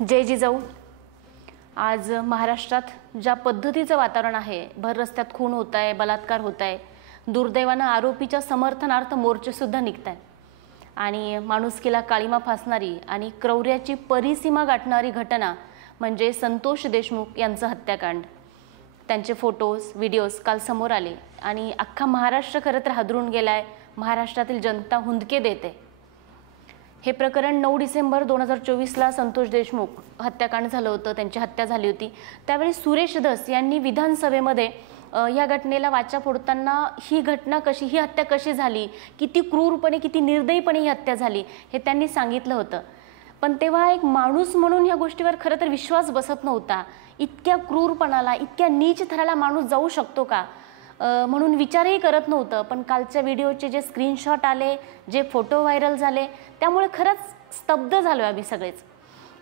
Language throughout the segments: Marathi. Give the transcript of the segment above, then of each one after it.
जय जिजाऊ। आज महाराष्ट्रात ज्या पद्धतीचं वातावरण आहे, भर रस्त्यात खून होत आहे, बलात्कार होत आहे, दुर्दैवानं आरोपीच्या समर्थनार्थ मोर्चे सुद्धा निघत आहेत आणि माणुसकीला काळीमा फासणारी आणि क्रौर्याची परिसीमा गाठणारी घटना म्हणजे संतोष देशमुख यांचं हत्याकांड। त्यांचे फोटोज व्हिडिओज काल समोर आले आणि अख्खा महाराष्ट्र खरं तर हादरून गेलाय। महाराष्ट्रातील जनता हुंदके देते। हे प्रकरण 9 डिसेंबर 2024ला संतोष देशमुख हत्याकांड झालं होतं, त्यांची हत्या झाली होती। त्यावेळी सुरेश धस यांनी विधानसभेमध्ये या घटनेला वाचा फोडताना ही हत्या कशी झाली, किती क्रूरपणे किती निर्दयीपणे ही हत्या झाली हे त्यांनी सांगितलं होतं। पण तेव्हा एक माणूस म्हणून या गोष्टीवर खरं तर विश्वास बसत नव्हता। इतक्या क्रूरपणाला, इतक्या नीच थराला माणूस जाऊ शकतो का म्हणून विचारही करत नव्हतं। पण कालच्या व्हिडिओचे जे स्क्रीनशॉट आले, जे फोटो व्हायरल झाले, त्यामुळे खरंच स्तब्ध झालो आम्ही सगळेच।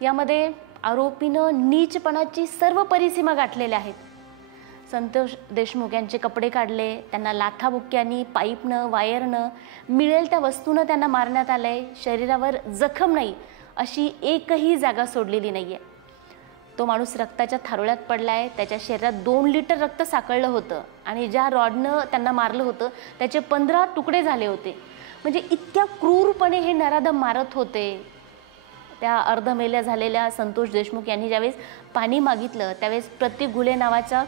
यामध्ये आरोपीनं नीचपणाची सर्व परिसीमा गाठलेल्या आहेत। संतोष देशमुख यांचे कपडे काढले, त्यांना लाथाबुक्क्यांनी, पाईपनं, वायरनं, मिळेल त्या वस्तूनं त्यांना मारण्यात आलंय। शरीरावर जखम नाही अशी एकही जागा सोडलेली नाहीये। तो माणूस रक्ताच्या थारोळ्यात पडलाय, त्याच्या शरीरात 2 लिटर रक्त साकळलं होतं आणि ज्या रॉडनं त्यांना मारलं होतं त्याचे 15 तुकडे झाले होते। म्हणजे इतक्या क्रूरपणे हे नराधम मारत होते। त्या अर्धमेल्या झालेल्या संतोष देशमुख यांनी ज्यावेळेस पाणी मागितलं त्यावेळेस प्रतीक घुले नावाचा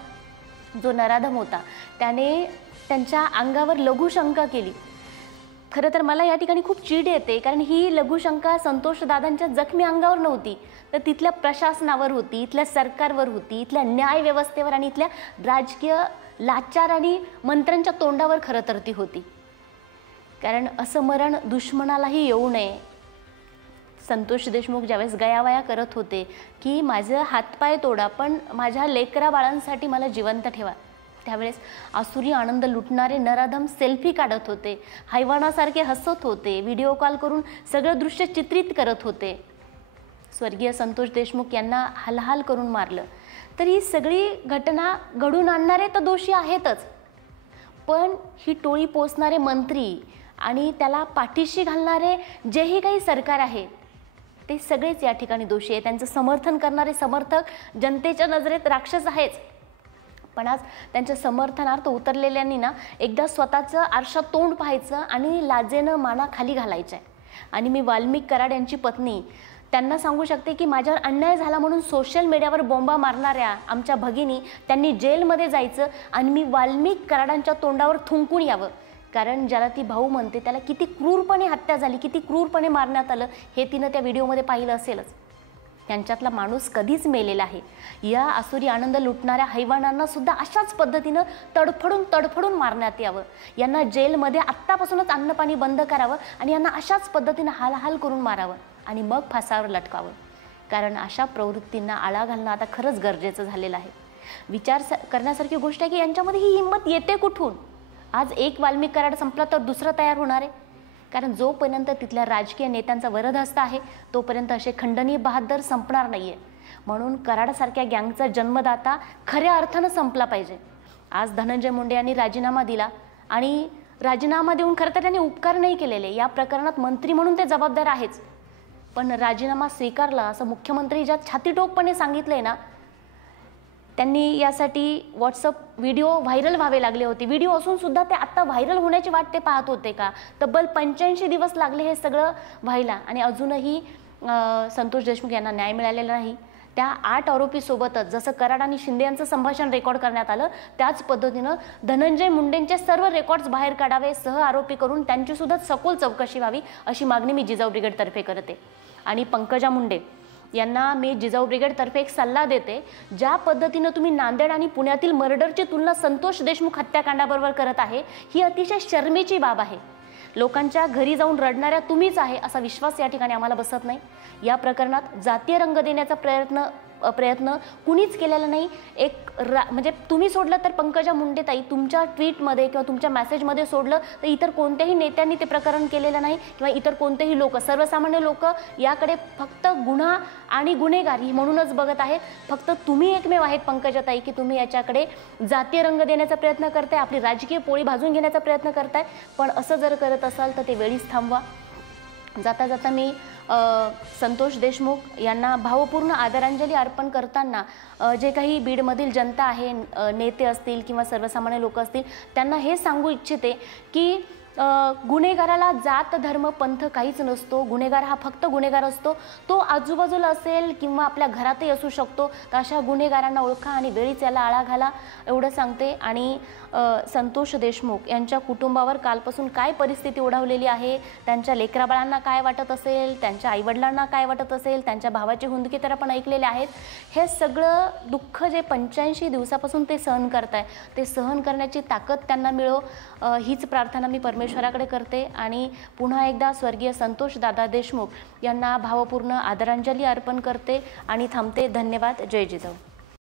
जो नराधम होता त्याने त्यांच्या अंगावर लघुशंका केली। खरं तर मला या ठिकाणी खूप चीड येते, कारण ही लघुशंका संतोष दादांच्या जखमी अंगावर नव्हती, तर तिथल्या प्रशासनावर होती, इथल्या सरकारवर होती, इथल्या न्याय व्यवस्थेवर आणि इथल्या राजकीय लाचार आणि मंत्र्यांच्या तोंडावर खरं तर ती होती। कारण असं मरण दुश्मनालाही येऊ नये। संतोष देशमुख ज्यावेळेस गयावया करत होते की माझे हातपाय तोडा पण माझ्या लेकरा बाळांसाठी मला जिवंत ठेवा, त्यावेळेस आसुरी आनंद लुटणारे नराधम सेल्फी काढत होते, हैवानासारखे हसत होते, व्हिडिओ कॉल करून सगळं दृश्य चित्रित करत होते। स्वर्गीय संतोष देशमुख यांना हलहाल करून मारलं। तर ही सगळी घटना घडून आणणारे तर दोषी आहेतच, पण ही टोळी पोसणारे मंत्री आणि त्याला पाठीशी घालणारे जेही काही सरकार आहे ते सगळेच या ठिकाणी दोषी आहेत। त्यांचं समर्थन करणारे समर्थक जनतेच्या नजरेत राक्षस आहेच, पण आज त्यांच्या समर्थनार्थ उतरलेल्यांनी ना एकदा स्वतःचं आरशात तोंड पाहायचं आणि लाजेनं माना खाली घालायचं आहे। आणि मी वाल्मिक कराड यांची पत्नी त्यांना सांगू शकते की माझ्यावर अन्याय झाला म्हणून सोशल मीडियावर बॉम्बा मारणाऱ्या आमच्या भगिनी त्यांनी जेलमध्ये जायचं आणि मी वाल्मिक कराडांच्या तोंडावर थुंकून यावं, कारण ज्याला ती भाऊ म्हणते त्याला किती क्रूरपणे हत्या झाली, किती क्रूरपणे मारण्यात आलं हे तिनं त्या व्हिडिओमध्ये पाहिलं असेलच। त्यांच्यातला माणूस कधीच मेलेला आहे। या आसुरी आनंद लुटणाऱ्या हैवानांना सुद्धा अशाच पद्धतीनं तडफडून मारण्यात यावं। यांना जेलमध्ये आत्तापासूनच अन्नपाणी बंद करावं आणि यांना अशाच पद्धतीनं हालहाल करून मारावं आणि मग फासावर लटकावं, कारण अशा प्रवृत्तींना आळा घालणं आता खरंच गरजेचं झालेलं आहे। विचार करण्यासारखी गोष्ट आहे की यांच्यामध्ये ही हिंमत येते कुठून। आज एक वाल्मिक कराड संपला तर दुसरं तयार होणार आहे, कारण जोपर्यंत तिथल्या राजकीय नेत्यांचा वरदहस्त आहे तोपर्यंत असे खंडनीय बहादर संपणार नाहीये। म्हणून कराडसारख्या गँगचा जन्मदाता खऱ्या अर्थानं संपला पाहिजे। आज धनंजय मुंडे यांनी राजीनामा दिला आणि राजीनामा देऊन खरं तर त्यांनी उपकार नाही केलेले, या प्रकरणात मंत्री म्हणून ते जबाबदार आहेच, पण राजीनामा स्वीकारला असं मुख्यमंत्री ज्या छातीटोकपणे सांगितलंय ना, त्यांनी यासाठी व्हॉट्सअप व्हिडिओ व्हायरल व्हावे लागले होते। व्हिडिओ असून सुद्धा ते आत्ता व्हायरल होण्याची वाट ते पाहत होते का? तब्बल 85 दिवस लागले हे सगळं व्हायला आणि अजूनही संतोष देशमुख यांना न्याय मिळालेला नाही। त्या 8 आरोपीसोबतच जसं कराड आणि शिंदे यांचं संभाषण रेकॉर्ड करण्यात आलं त्याच पद्धतीनं धनंजय मुंडेंचे सर्व रेकॉर्ड्स बाहेर काढावे, सह आरोपी करून त्यांची सुद्धा सखोल चौकशी व्हावी अशी मागणी मी जिजाऊ ब्रिगेडतर्फे करते। आणि पंकजा मुंडे यांना मी जिजाऊ ब्रिगेडतर्फे एक सल्ला देते, ज्या पद्धतीनं तुम्ही नांदेड आणि पुण्यातील मर्डरची तुलना संतोष देशमुख हत्याकांडाबरोबर करत आहे ही अतिशय शर्मेची बाब आहे। लोकांच्या घरी जाऊन रडणाऱ्या तुम्हीच आहे असा विश्वास या ठिकाणी आम्हाला बसत नाही। या प्रकरणात जातीय रंग देण्याचा प्रयत्न कुणीच केलेला नाही। म्हणजे तुम्ही सोडलं तर पंकजा मुंडे ताई तुमच्या ट्विटमध्ये किंवा तुमच्या मेसेजमध्ये सोडलं तर इतर कोणत्याही नेत्यांनी ते प्रकरण केलेलं नाही किंवा इतर कोणतेही लोक, सर्वसामान्य लोक याकडे फक्त गुन्हा आणि गुन्हेगार म्हणूनच बघत आहेत। फक्त तुम्ही एकमेव आहेत पंकजा ताई की तुम्ही याच्याकडे जातीय रंग देण्याचा प्रयत्न करताय, आपली राजकीय पोळी भाजून घेण्याचा प्रयत्न करताय। पण असं जर करत असाल तर ते वेळीच थांबवा। जाता जाता मी संतोष देशमुख यांना भावपूर्ण आदरांजली अर्पण करताना जे काही बीडमधील जनता आहे, नेते असतील किंवा सर्वसामान्य लोक असतील, त्यांना हे सांगू इच्छिते की गुन्हेगाराला जात धर्म पंथ काहीच नसतो. गुन्हेगार हा फक्त गुन्हेगार असतो. तो आजूबाजूला असेल किंवा आपल्या घरातही असू शकतो. तर अशा गुन्हेगारांना ओळखा आणि वेळीच याला आळा घाला, एवढं सांगते. आणि संतोष देशमुख यांच्या कुटुंबावर कालपासून काय परिस्थिती ओढावलेली आहे, त्यांच्या लेकराबाळांना काय वाटत असेल, त्यांच्या आईवडिलांना काय वाटत असेल, त्यांच्या भावाचे हुंदके तर आपण ऐकलेले आहेत. हे सगळं दुःख जे 85 दिवसापासून ते सहन करताय, ते सहन करण्याची ताकद त्यांना मिळो, हीच प्रार्थना मी परमेश्वराकडे करते. आणि पुन्हा एकदा स्वर्गीय संतोष दादा देशमुख यांना भावपूर्ण आदरांजली अर्पण करते आणि थांबते. धन्यवाद. जय जिजाऊ.